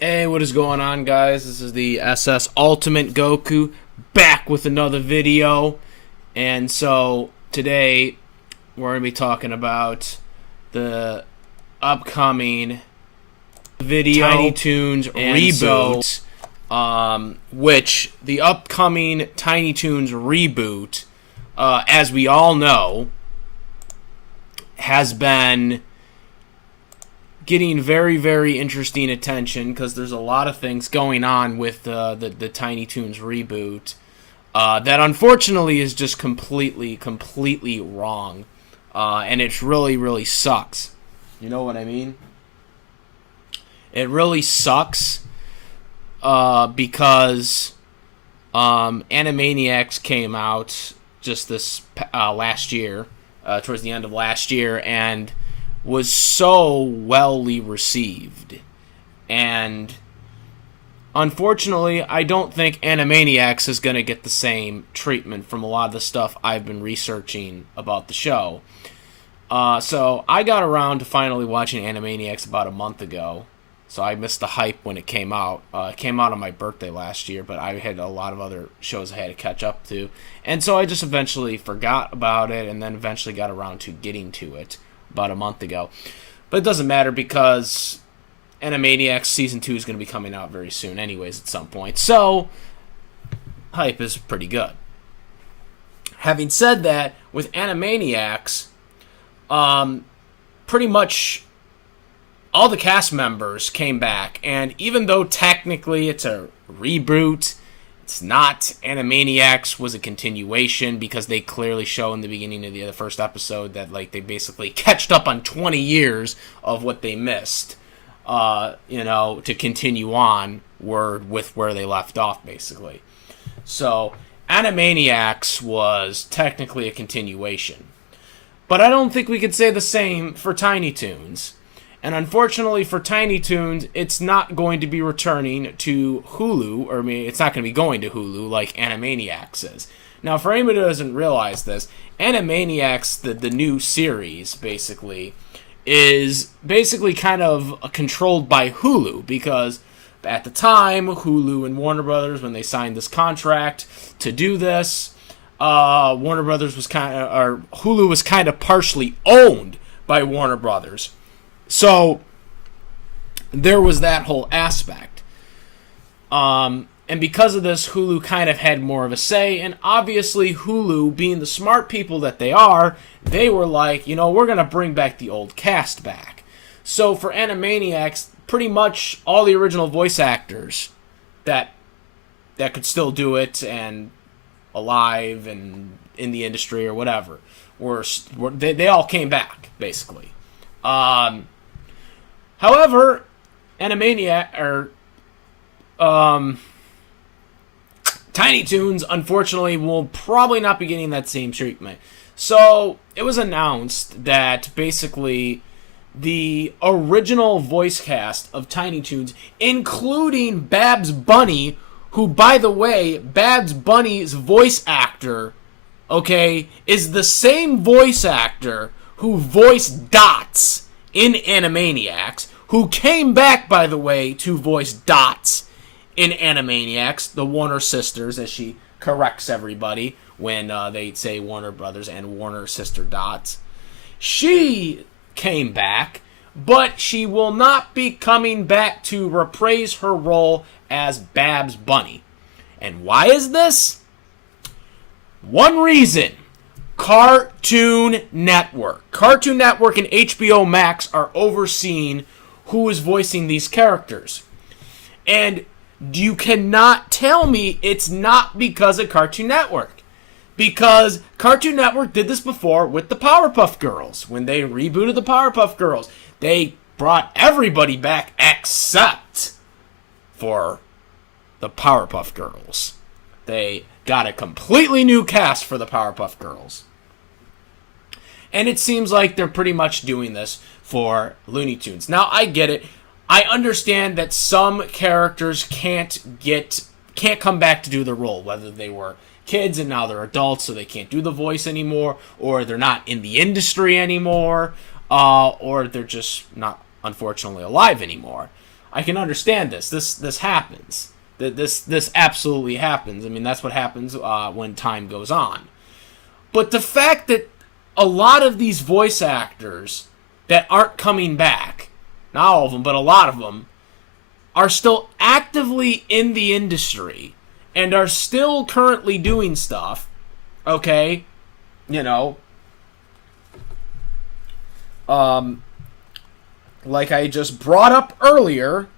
Hey, what is going on, guys? This is the SS Ultimate Goku back with another video. And so today we're going to be talking about the upcoming video Tiny Toons reboot, which the upcoming Tiny Toons reboot, as we all know, has been getting very, very interesting attention because there's a lot of things going on with the Tiny Toons reboot that unfortunately is just completely wrong, and it really sucks. You know what I mean? It really sucks because Animaniacs came out just this last year, towards the end of last year, and was so wellly received. And unfortunately, I don't think Animaniacs is going to get the same treatment from a lot of the stuff I've been researching about the show. So I got around to finally watching Animaniacs about a month ago. So I missed the hype when it came out. It came out on my birthday last year, but I had a lot of other shows I had to catch up to. And so I just eventually forgot about it and then eventually got around to getting to it about a month ago. But it doesn't matter because Animaniacs Season 2 is going to be coming out very soon anyways at some point. So, hype is pretty good. Having said that, with Animaniacs, pretty much all the cast members came back. And even though technically it's a reboot, it's not. Animaniacs was a continuation because they clearly show in the beginning of the first episode that they basically catched up on 20 years of what they missed, to continue on with where they left off, basically. So Animaniacs was technically a continuation. But I don't think we could say the same for Tiny Toons. And unfortunately for Tiny Toons, it's not going to be returning to Hulu, or it's not going to be going to Hulu like Animaniacs is. Now, for anybody who doesn't realize this, Animaniacs, the new series, is basically kind of controlled by Hulu, because at the time, Hulu and Warner Brothers, when they signed this contract to do this, Warner Brothers was Hulu was kind of partially owned by Warner Brothers. So there was that whole aspect. And because of this, Hulu kind of had more of a say. And obviously Hulu, being the smart people that they are, they were like, we're going to bring back the old cast back. So for Animaniacs, pretty much all the original voice actors that could still do it and alive and in the industry or whatever, they all came back, basically. However, Tiny Toons, unfortunately, will probably not be getting that same treatment. So, it was announced that basically the original voice cast of Tiny Toons, including Babs Bunny, who, by the way, Babs Bunny's voice actor, is the same voice actor who voiced Dots in Animaniacs, who came back, by the way, to voice Dots in Animaniacs, the Warner sisters, as she corrects everybody when they say Warner Brothers and Warner sister Dots. She came back, but she will not be coming back to reprise her role as Babs Bunny. And why is this? One reason. Cartoon Network. Cartoon Network and HBO Max are overseeing who is voicing these characters. And you cannot tell me it's not because of Cartoon Network. Because Cartoon Network did this before with the Powerpuff Girls. When they rebooted the Powerpuff Girls, they brought everybody back except for the Powerpuff Girls. They got a completely new cast for the Powerpuff Girls. And it seems like they're pretty much doing this for Looney Tunes. Now, I get it. I understand that some characters can't come back to do the role, whether they were kids and now they're adults, so they can't do the voice anymore, or they're not in the industry anymore, or they're just not, unfortunately, alive anymore. I can understand this. This happens. This absolutely happens. I mean, that's what happens when time goes on. But the fact that a lot of these voice actors that aren't coming back, not all of them, but a lot of them, are still actively in the industry and are still currently doing stuff, okay, you know, like I just brought up earlier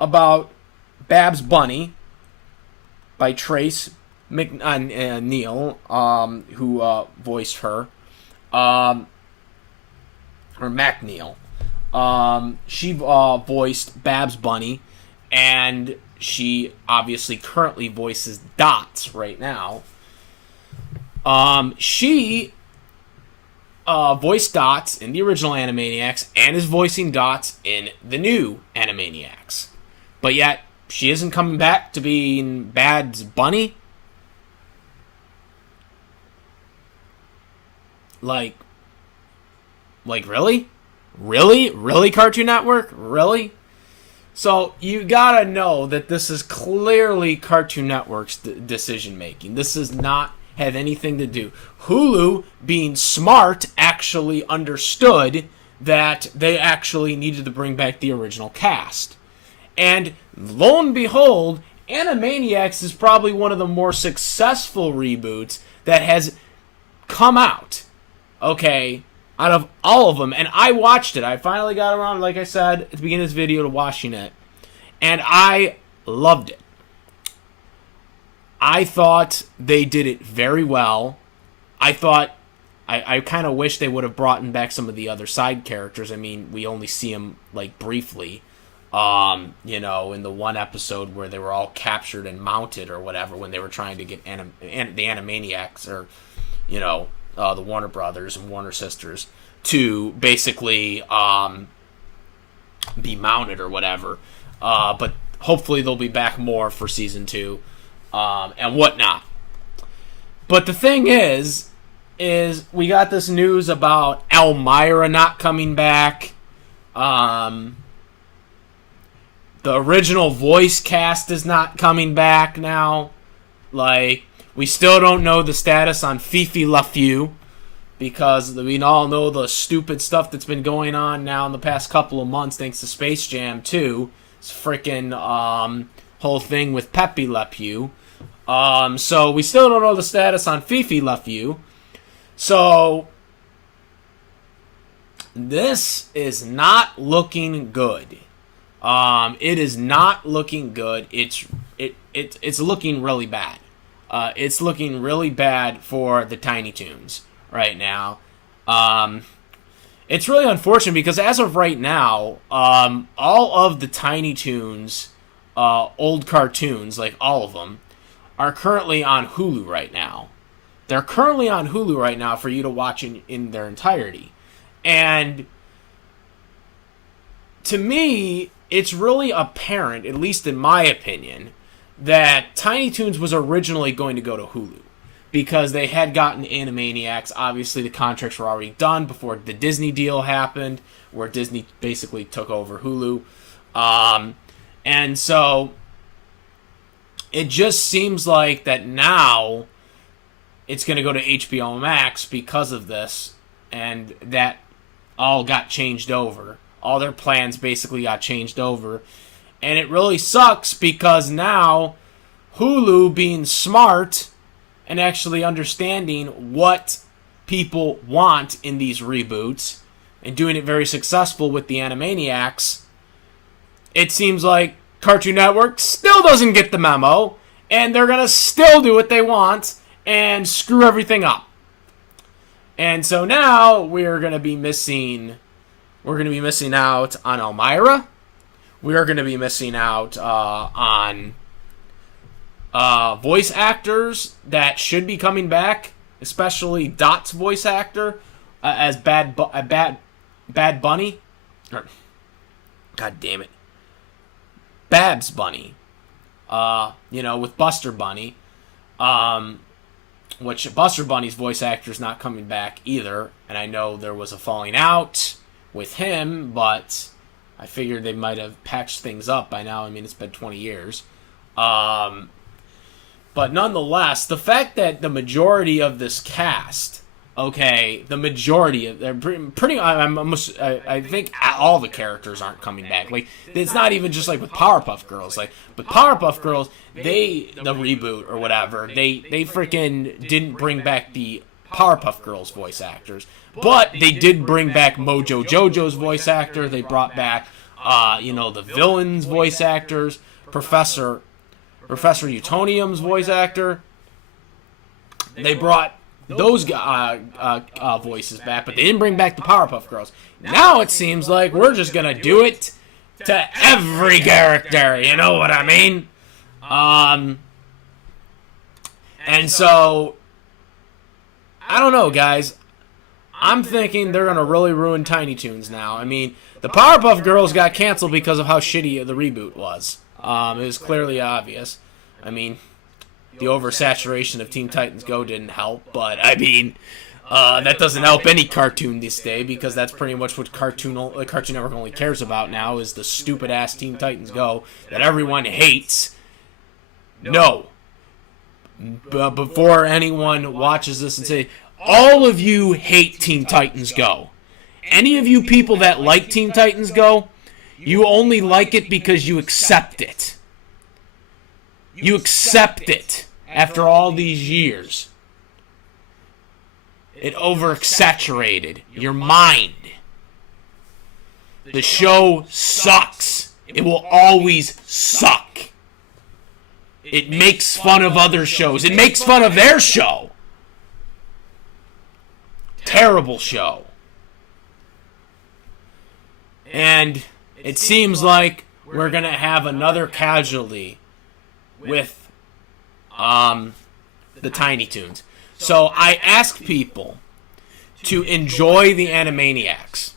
about Babs Bunny by Trace McNeil, who voiced her, or McNeil. She voiced Babs Bunny, and she obviously currently voices Dots right now. She voiced Dots in the original Animaniacs and is voicing Dots in the new Animaniacs. But yet, she isn't coming back to being Babs Bunny? Like really? Really, Cartoon Network? Really? So, you gotta know that this is clearly Cartoon Network's decision making. This does not have anything to do. Hulu, being smart, actually understood that they actually needed to bring back the original cast. And lo and behold, Animaniacs is probably one of the more successful reboots that has come out. Okay, out of all of them. And I watched it. I finally got around, like I said at the beginning of this video, to watching it. And I loved it. I thought they did it very well. I kind of wish they would have brought back some of the other side characters. I mean, we only see them, like, briefly. You know, in the one episode where they were all captured and mounted or whatever when they were trying to get the Animaniacs, or, you know, the Warner Brothers and Warner Sisters to basically be mounted or whatever. But hopefully they'll be back more for season 2 and whatnot. But the thing is we got this news about Elmira not coming back. The original voice cast is not coming back now. Like, we still don't know the status on Fifi LaFew, because we all know the stupid stuff that's been going on now in the past couple of months thanks to Space Jam 2. It's freaking whole thing with Pepe Le Pew. So we still don't know the status on Fifi LaFew. So this is not looking good. It is not looking good. It's looking really bad. It's looking really bad for the Tiny Toons right now. It's really unfortunate because as of right now, all of the Tiny Toons, old cartoons, like all of them, are currently on Hulu right now. They're currently on Hulu right now for you to watch in their entirety. And to me, it's really apparent, at least in my opinion, that Tiny Toons was originally going to go to Hulu because they had gotten Animaniacs. Obviously, the contracts were already done before the Disney deal happened, where Disney basically took over Hulu. And so it just seems like that now it's going to go to HBO Max because of this, and that all got changed over. All their plans basically got changed over. And it really sucks because now Hulu, being smart and actually understanding what people want in these reboots and doing it very successful with the Animaniacs, it seems like Cartoon Network still doesn't get the memo, and they're going to still do what they want and screw everything up. And so now we're going to be missing out on Elmira. We are going to be missing out on voice actors that should be coming back, especially Dot's voice actor as Bad Bunny. God damn it, Babs Bunny. With Buster Bunny, which Buster Bunny's voice actor is not coming back either. And I know there was a falling out with him, but I figured they might have patched things up by now. I mean, it's been 20 years. But nonetheless, the fact that the majority of this cast, okay, the majority of they're pretty. I think all the characters aren't coming back. Like, it's not even just like with Powerpuff Girls. Like, but Powerpuff Girls, the reboot or whatever, they freaking didn't bring back the Powerpuff Girls voice actors, but they did bring back Mojo Jojo's voice actor. They brought back, the villain's voice actors, Professor Utonium's voice actor. They brought those voices back, but they didn't bring back the Powerpuff Girls. Now it seems like we're just gonna do it to every character. You know what I mean? And so I don't know, guys. I'm thinking they're gonna really ruin Tiny Toons now. I mean, the Powerpuff Girls got canceled because of how shitty the reboot was. It was clearly obvious. I mean, the oversaturation of Teen Titans Go didn't help, but I mean, that doesn't help any cartoon this day, because that's pretty much what Cartoon Network only cares about now, is the stupid-ass Teen Titans Go that everyone hates. No. Before anyone watches this and say, all of you hate Teen Titans Go. Any of you people that like Teen Titans Go, you only like it because you accept it. You accept it after all these years. It oversaturated your mind. The show sucks. It will always suck. It makes fun of other shows. It makes fun of their show. Terrible show. And it seems like we're going to have another casualty with the Tiny Toons. So I ask people to enjoy the Animaniacs.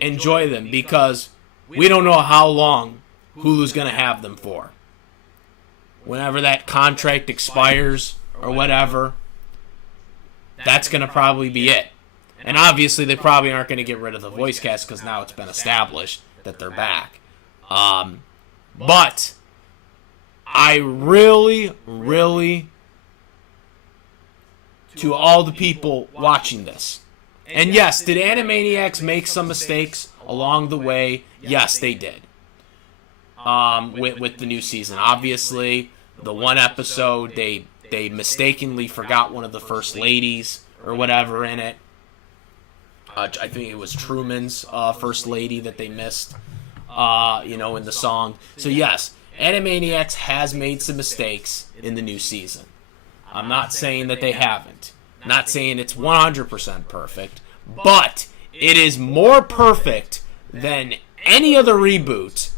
Enjoy them, because we don't know how long Hulu's going to have them for. Whenever that contract expires or whatever, that's going to probably be it. And obviously they probably aren't going to get rid of the voice cast, because now it's been established that they're back. But I really, to all the people watching this, and yes, did Animaniacs make some mistakes along the way? Yes, they did. With the new season, obviously, the one episode they mistakenly forgot one of the first ladies or whatever in it. I think it was Truman's first lady that they missed, in the song. So yes, Animaniacs has made some mistakes in the new season. I'm not saying that they haven't. Not saying it's 100% perfect, but it is more perfect than any other reboot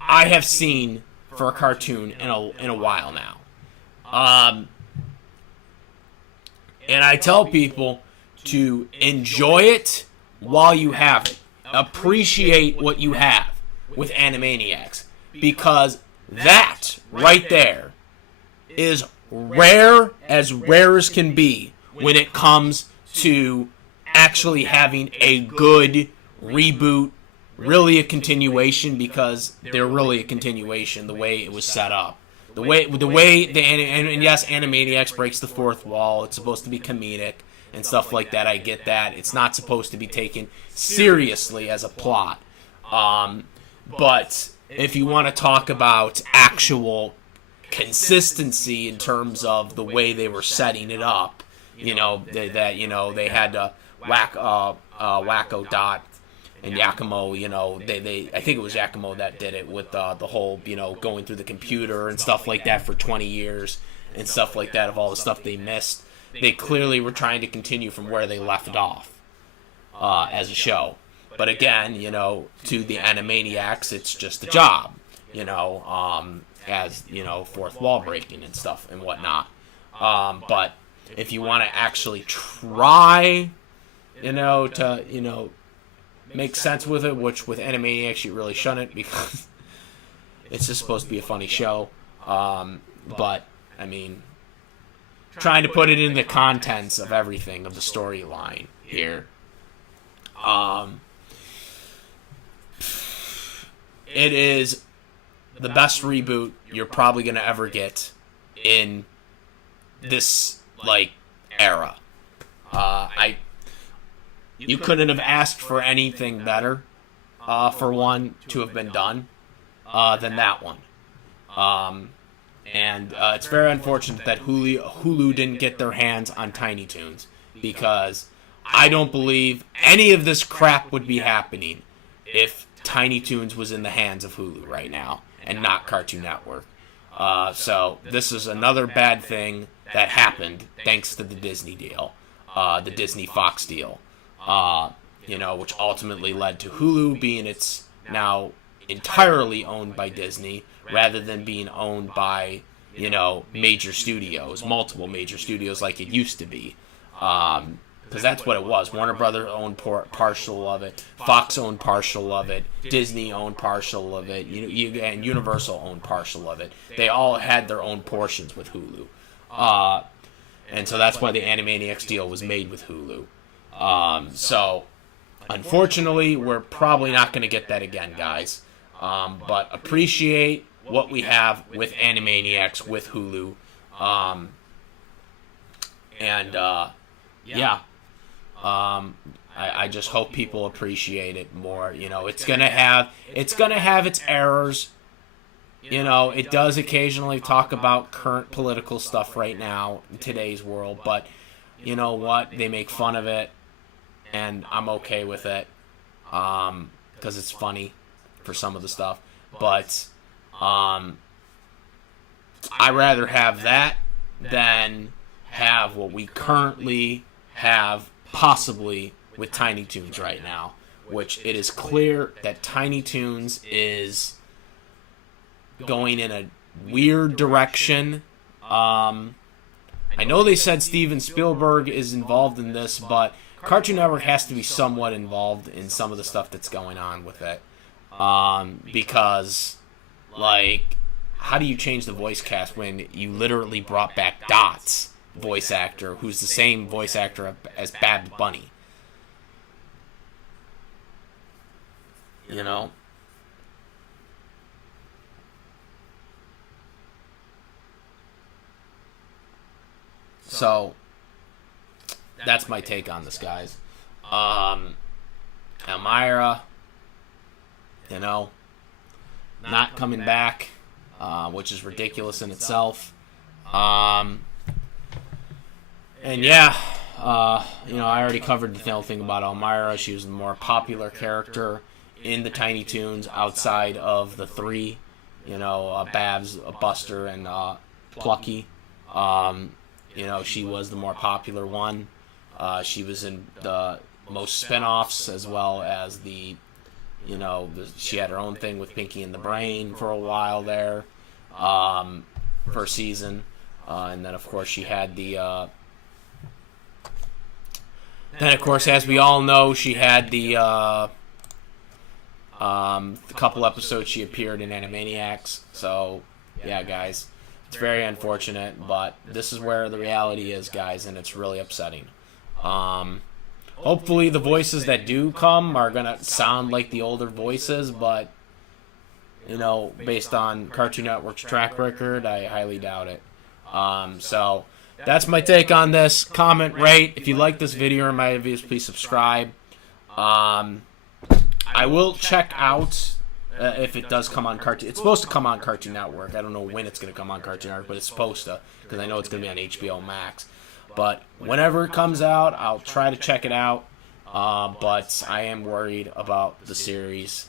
I have seen for a cartoon in a while now. And I tell people to enjoy it while you have it. Appreciate what you have with Animaniacs, because that right there is rare as can be when it comes to actually having a good reboot, really a continuation, because they're really a continuation the way it was set up. The way and yes, Animaniacs breaks the fourth wall. It's supposed to be comedic and stuff like that. I get that. It's not supposed to be taken seriously as a plot. But if you want to talk about actual consistency in terms of the way they were setting it up, they had Wacko Dot and Yakimo, I think it was Yakimo that did it with the whole, going through the computer and stuff like that for 20 years and stuff like that, of all the stuff they missed. They clearly were trying to continue from where they left off as a show. But again, to the Animaniacs, it's just a job, as, fourth wall breaking and stuff and whatnot. But if you want to actually try, to, make sense with it, which with Animaniacs you really shouldn't, because it's just supposed to be a funny show. But, I mean, trying to put it in the contents of everything, of the storyline here. it is the best reboot you're probably going to ever get in this, like, era. You couldn't have asked for anything better, for one, to have been done, than that one. And it's very unfortunate that Hulu didn't get their hands on Tiny Toons, because I don't believe any of this crap would be happening if Tiny Toons was in the hands of Hulu right now and not Cartoon Network. So this is another bad thing that happened thanks to the Disney deal, the Disney-Fox deal, which ultimately led to Hulu being it's now entirely owned by Disney rather than being owned by, major studios, multiple major studios like it used to be. Because that's what it was. Warner Brothers owned partial of it. Fox owned partial of it. Disney owned partial of it. And Universal owned partial of it. They all had their own portions with Hulu. And so that's why the Animaniacs deal was made with Hulu. So, unfortunately, we're probably not going to get that again, guys. But appreciate what we have with Animaniacs, with Hulu. I just hope people appreciate it more. It's gonna have its errors. It does occasionally talk about current political stuff right now in today's world, but you know what? They make fun of it, and I'm okay with it, because it's funny for some of the stuff. But I'd rather have that than have what we currently have possibly with Tiny Toons right now, which it is clear that Tiny Toons is going in a weird direction. I know they said Steven Spielberg is involved in this, but Cartoon Network has to be somewhat involved in some of the stuff that's going on with it. Because, like, how do you change the voice cast when you literally brought back Dot's voice actor, who's the same voice actor as Babs Bunny? So that's my take on this, guys. Elmira, not coming back, which is ridiculous in itself. And yeah, I already covered the whole thing about Elmira. She was the more popular character in the Tiny Toons outside of the three, Babs, Buster, and Plucky. She was the more popular one. She was in the most spin-offs, as well as she had her own thing with Pinky and the Brain for a while there, first season. And then, of course, she had the... Then, of course, as we all know, she had the couple episodes she appeared in Animaniacs. So, yeah, guys, it's very unfortunate, but this is where the reality is, guys, and it's really upsetting. Hopefully the voices that do come are going to sound like the older voices, but, based on Cartoon Network's track record, I highly doubt it. So... that's my take on this. Comment, rate. If you like this video or my videos, please subscribe. I will check out if it does come on Cartoon. It's supposed to come on Cartoon Network. I don't know when it's going to come on Cartoon Network, but it's supposed to, because I know it's going to be on HBO Max. But whenever it comes out, I'll try to check it out. But I am worried about the series.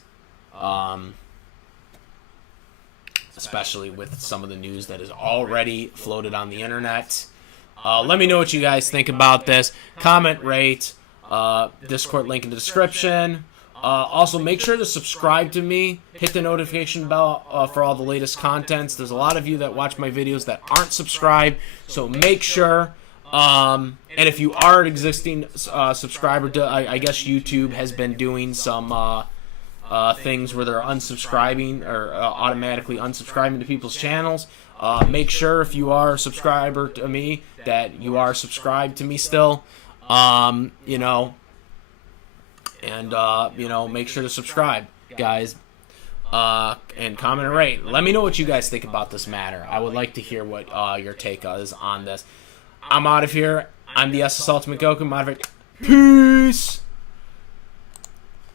Especially with some of the news that is already floated on the internet. Let me know what you guys think about this. Comment, rate, Discord link in the description. Also, make sure to subscribe to me. Hit the notification bell for all the latest contents. There's a lot of you that watch my videos that aren't subscribed, so make sure. And if you are an existing subscriber, I guess YouTube has been doing some things where they're unsubscribing or automatically unsubscribing to people's channels. Make sure if you are a subscriber to me that you are subscribed to me still, and make sure to subscribe, guys. and comment and rate. Let me know what you guys think about this matter. I would like to hear what your take is on this. I'm out of here. I'm the SS Ultimate Goku. Peace!